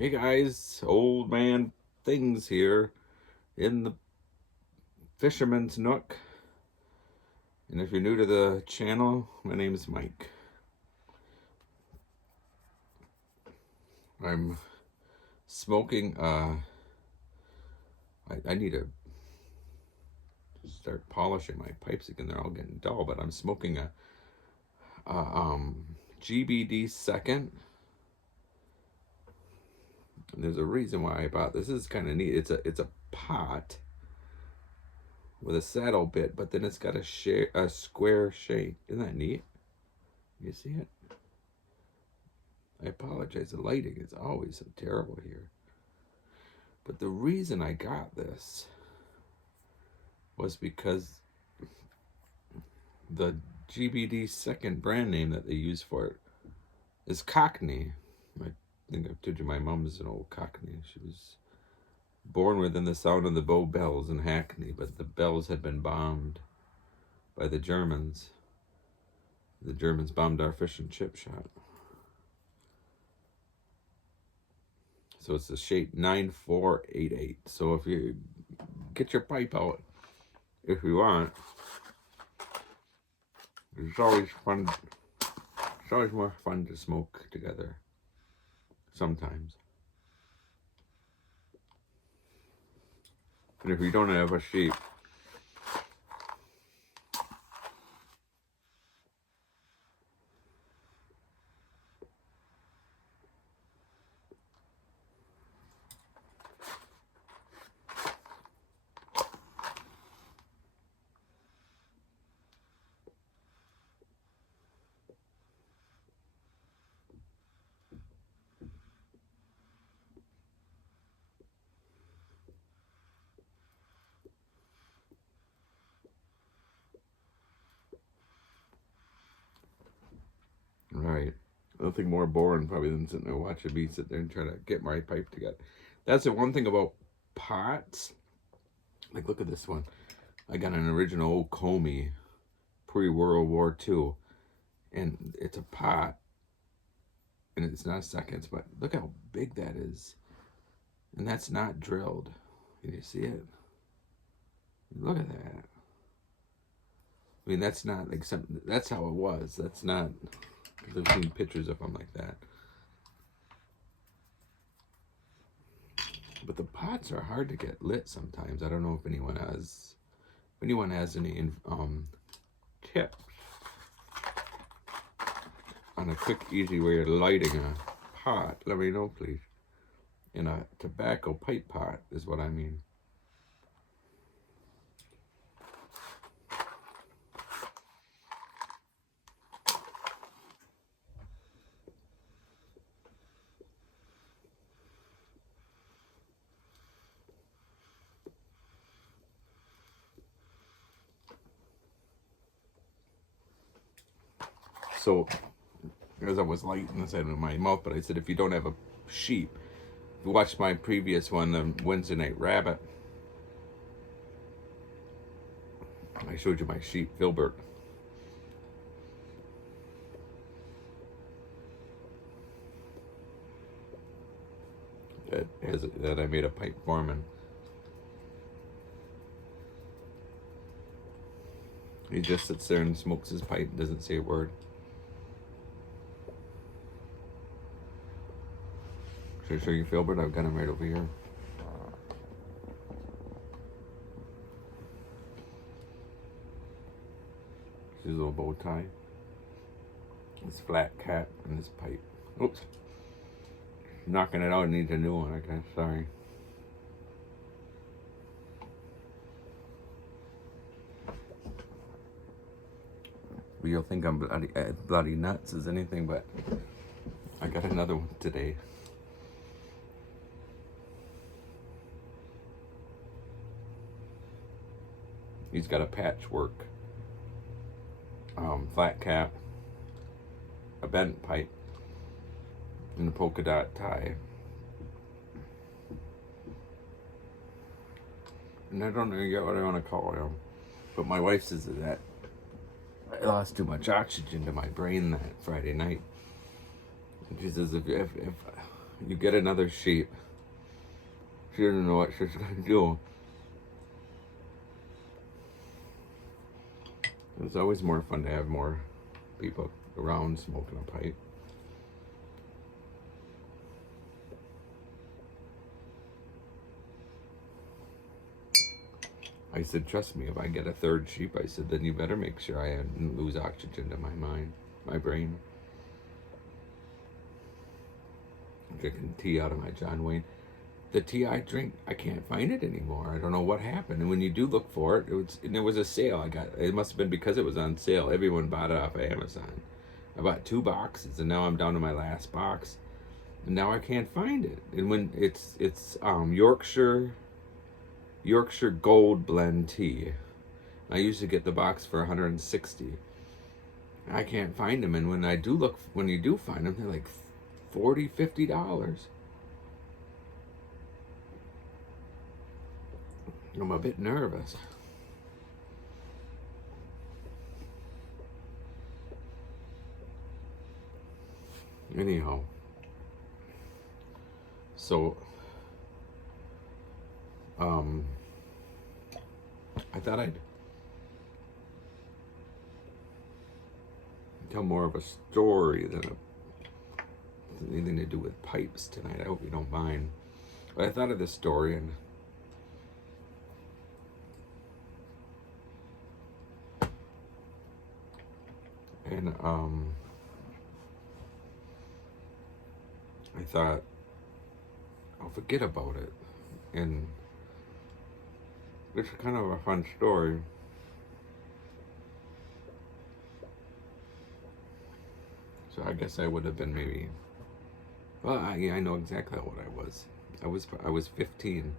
Hey guys, old man things here in the Fisherman's Nook. And if you're new to the channel, my name is Mike. I'm smoking, I need to start polishing my pipes again. They're all getting dull, but I'm smoking a GBD second. And there's a reason why I bought this. This is kind of neat. It's a pot with a saddle bit, but then it's got a square shape. Isn't that neat? You see it? I apologize. The lighting is always so terrible here. But the reason I got this was because the GBD second brand name that they use for it is Cockney. I think I've told you my mom's an old Cockney. She was born within the sound of the Bow Bells in Hackney, but the bells had been bombed by the Germans. The Germans bombed our fish and chip shop. So it's the shape 9488. So if you get your pipe out, if you want, it's always fun. It's always more fun to smoke together. Sometimes. And if you don't have a sheep, right. Nothing more boring probably than sitting there watching me sit there and try to get my pipe together. That's the one thing about pots. Like, look at this one. I got an original old Comey pre-World War II. And it's a pot. And it's not seconds, but look how big that is. And that's not drilled. Can you see it? Look at that. I mean, that's not like something, that's how it was. That's not, because I've seen pictures of them like that. But the pots are hard to get lit sometimes. I don't know if anyone has any tips on a quick, easy way of lighting a pot. Let me know, please. In a tobacco pipe pot is what I mean. So, as I was lighting this in my mouth, but I said if you don't have a sheep, if you watched my previous one, the Wednesday Night Rabbit, I showed you my sheep, Filbert. That I made a pipe foreman. He just sits there and smokes his pipe and doesn't say a word. Should I show you Filbert? I've got him right over here. His little bow tie. His flat cap and his pipe. Oops. Knocking it out, needs a new one, I guess. Sorry. You'll think I'm bloody nuts as anything, but I got another one today. He's got a patchwork flat cap, a bent pipe, and a polka dot tie. And I don't know yet what I want to call him, but my wife says that I lost too much oxygen to my brain that Friday night. And she says if you get another sheep. She doesn't know what she's going to do. It's always more fun to have more people around smoking a pipe. I said, trust me, if I get a third sheep, I said, then you better make sure I didn't lose oxygen to my mind, my brain. I'm drinking tea out of my John Wayne. The tea I drink, I can't find it anymore. I don't know what happened. And when you do look for it, there was a sale. It must have been because it was on sale. Everyone bought it off of Amazon. I bought 2 boxes, and now I'm down to my last box, and now I can't find it. And when it's Yorkshire Gold Blend tea. I usually get the box for 160. I can't find them, and when you do find them, they're like $40, $50. I'm a bit nervous. Anyhow, so I thought I'd tell more of a story than anything to do with pipes tonight. I hope you don't mind. But I thought of this story, and I thought I'll forget about it, and it's kind of a fun story. So I guess I would have been maybe, well, I know exactly what I was. I was 15,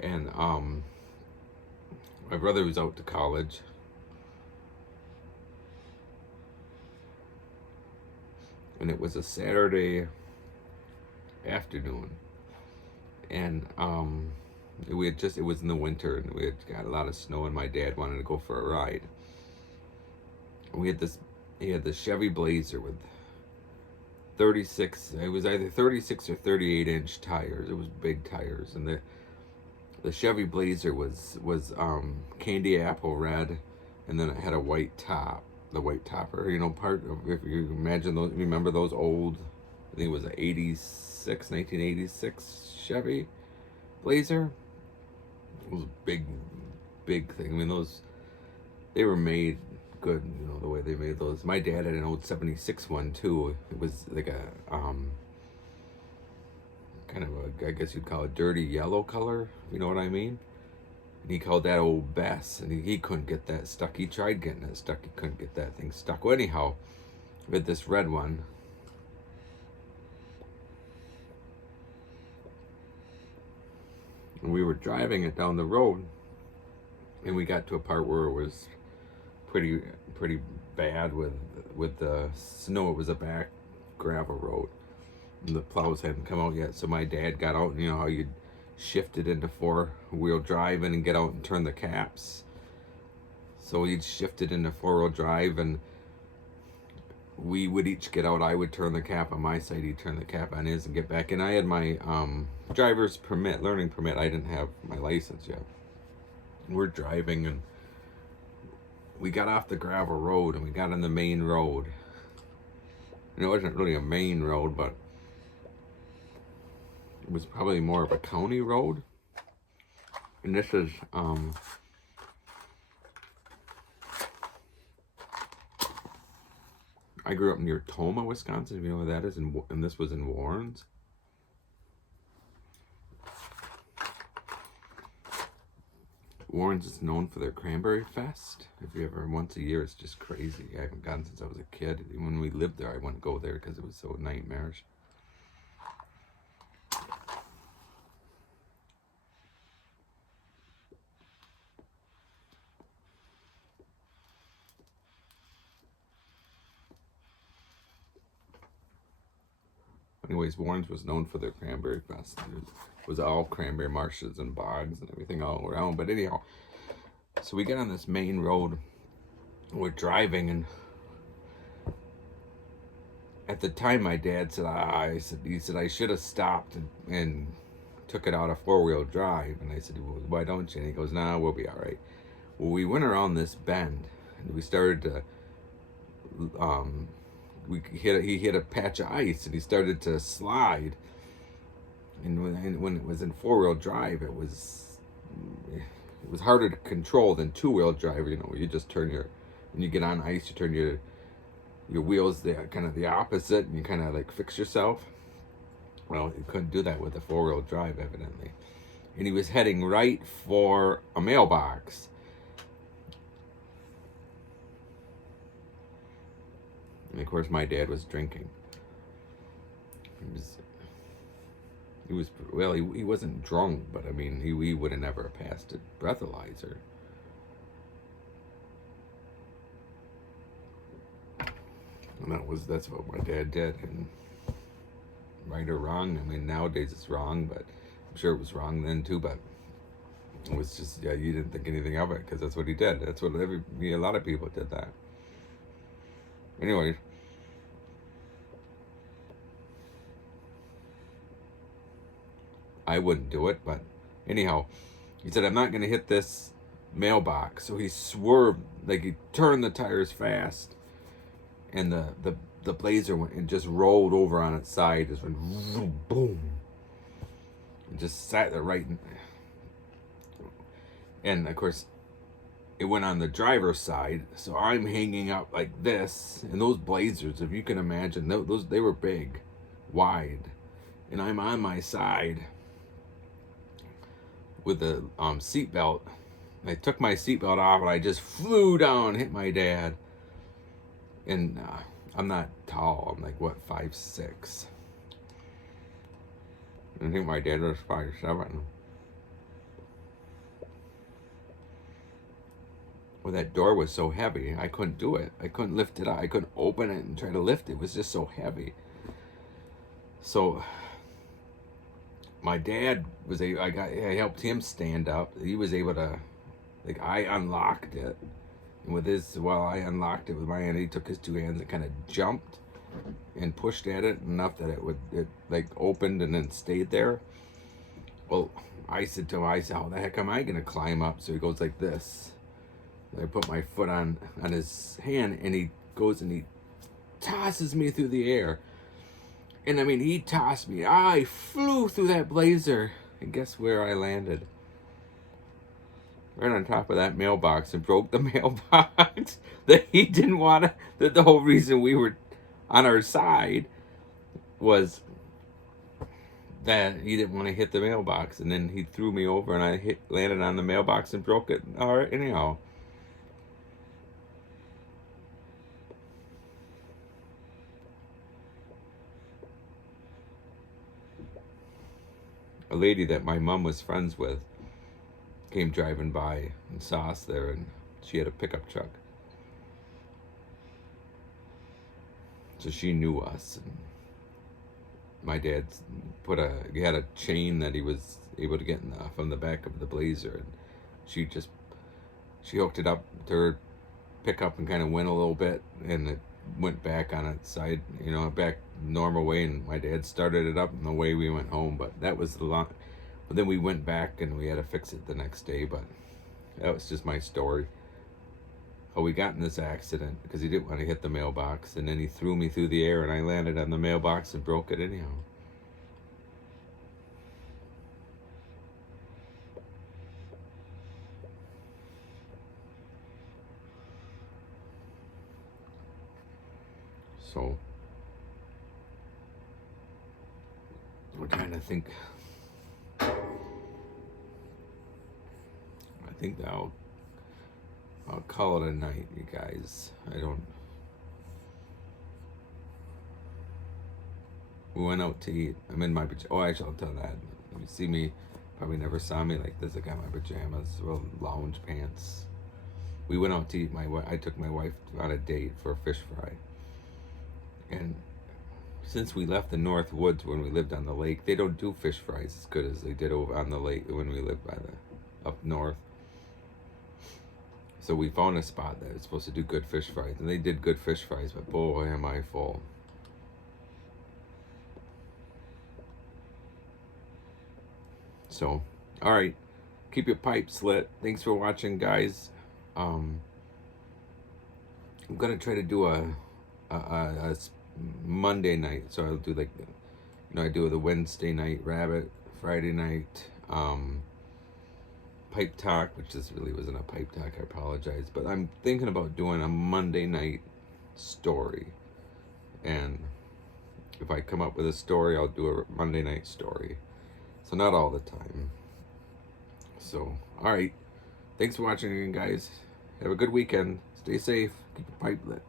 and my brother was out to college, and it was a Saturday afternoon, and it was in the winter, and we had got a lot of snow, and my dad wanted to go for a ride. And he had this Chevy Blazer with 36, it was either 36 or 38 inch tires. It was big tires, and the Chevy Blazer was candy apple red, and then it had a white top, the white topper, part of, if you imagine those, remember those old, I think it was an 1986 Chevy Blazer. It was a big thing. I mean, they were made good, the way they made those. My dad had an old 76 one too. It was like a kind of a, I guess you'd call it dirty yellow color, you know what I mean? And he called that old Bess, and he couldn't get that stuck. He tried getting it stuck, he couldn't get that thing stuck. Well, anyhow, we had this red one, and we were driving it down the road, and we got to a part where it was pretty bad with the snow. It was a back gravel road, and the plows hadn't come out yet. So my dad got out, and you know how you'd shift it into 4-wheel drive and get out and turn the caps. So he'd shift it into 4-wheel drive, and we would each get out. I would turn the cap on my side, he'd turn the cap on his, and get back. And I had my driver's permit, learning permit. I didn't have my license yet. And we're driving, and we got off the gravel road, and we got on the main road. And it wasn't really a main road, but it was probably more of a county road. And this is I grew up near Toma, Wisconsin, if you know where that is, and this was in Warrens. Warrens is known for their Cranberry Fest. If you ever, once a year, it's just crazy. I haven't gone since I was a kid. When we lived there, I wouldn't go there because it was so nightmarish. Anyways, Warrens was known for their Cranberry Fest. It was all cranberry marshes and bogs and everything all around. But anyhow, so we get on this main road. We're driving, at the time, my dad said, he said I should have stopped and took it out of 4-wheel drive. And I said, well, why don't you? And he goes, nah, we'll be all right. Well, we went around this bend and we started to, he hit a patch of ice and he started to slide. And when it was in 4-wheel drive, it was harder to control than 2-wheel drive. You know, you just turn when you get on ice, you turn your wheels kind of the opposite, and you kind of like fix yourself. Well, you couldn't do that with a 4-wheel drive, evidently. And he was heading right for a mailbox. And of course, my dad was drinking. He wasn't drunk, but I mean, he would have never passed a breathalyzer. And that's what my dad did. And right or wrong, I mean, nowadays it's wrong, but I'm sure it was wrong then too. But it was just, yeah, you didn't think anything of it because that's what he did. That's what a lot of people did that. Anyway, I wouldn't do it, but anyhow, he said, I'm not going to hit this mailbox. So he swerved, like he turned the tires fast, and the Blazer went and just rolled over on its side, just went boom, and just sat there right and of course it went on the driver's side, so I'm hanging up like this, and those Blazers, if you can imagine, they were big, wide, and I'm on my side with the seatbelt. I took my seatbelt off and I just flew down, hit my dad. And I'm not tall. I'm like, what, 5'6". I think my dad was 5'7". Well, that door was so heavy, I couldn't do it. I couldn't lift it up. I couldn't open it and try to lift it. It was just so heavy. So my dad I helped him stand up. He was able to, like, I unlocked it. And I unlocked it with my hand, he took his 2 hands and kind of jumped and pushed at it enough that it like opened and then stayed there. Well, I said to him, how the heck am I going to climb up? So he goes like this. And I put my foot on his hand, and he goes and he tosses me through the air. And I mean, he tossed me. I flew through that Blazer. And guess where I landed? Right on top of that mailbox, and broke the mailbox. That he didn't want to. That the whole reason we were on our side was that he didn't want to hit the mailbox. And then he threw me over, and I landed on the mailbox and broke it. All right, anyhow. A lady that my mom was friends with came driving by and saw us there, and she had a pickup truck. So she knew us, and my dad he had a chain that he was able to get from the back of the Blazer, and she hooked it up to her pickup and kind of went a little bit, and it went back on its side, back normal way, and my dad started it up, and away we went home. But that was but then we went back and we had to fix it the next day. But that was just my story. How we got in this accident because he didn't want to hit the mailbox, and then he threw me through the air, and I landed on the mailbox and broke it anyhow. So we're trying to think. I think that I'll call it a night, you guys. We went out to eat. I'm in my pajamas. Oh, actually, I'll tell that. You see me, probably never saw me like this. I got my pajamas, well, lounge pants. We went out to eat. I took my wife on a date for a fish fry. And since we left the North Woods when we lived on the lake, they don't do fish fries as good as they did over on the lake when we lived up north. So we found a spot that was supposed to do good fish fries, and they did good fish fries, but boy, am I full. So, all right, keep your pipes lit. Thanks for watching, guys. I'm gonna try to do a Monday night, so I'll do like, I do the Wednesday night rabbit, Friday night pipe talk, which this really wasn't a pipe talk, I apologize, but I'm thinking about doing a Monday night story, and if I come up with a story, I'll do a Monday night story, so not all the time. So, all right, thanks for watching again, guys. Have a good weekend. Stay safe. Keep your pipe lit.